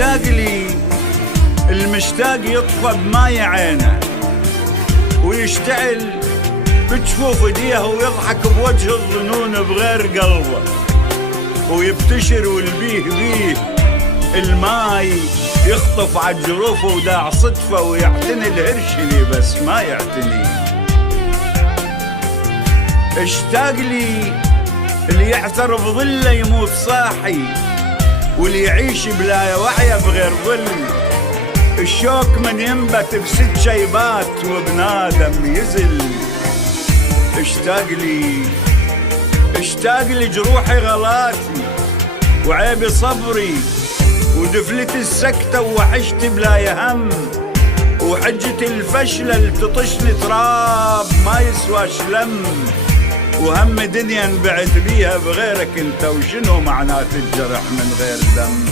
اشتاق لي المشتاق يطفى بماي عينه ويشتعل بجفوف ايديه ويضحك بوجه الظنون بغير قلبه ويبتشر والبيه بيه الماي يخطف عالجروف وداع صدفه ويعتني الهرشلي بس ما يعتني. اشتاق لي اللي يعثر بظله يموت صاحي واللي يعيش بلا وعيه بغير ظل. الشوك من ينبت بست شيبات وبنادم يزل. اشتاق لي جروحي غلاتي وعيبي صبري ودفلتي السكتة ووحشتي بلا يهم وحجتي الفشلة اللي تطشني تراب ما يسوى شلم وهم دنيا انبعت بيها بغيرك انت وشنو معنات الجرح من غير دم.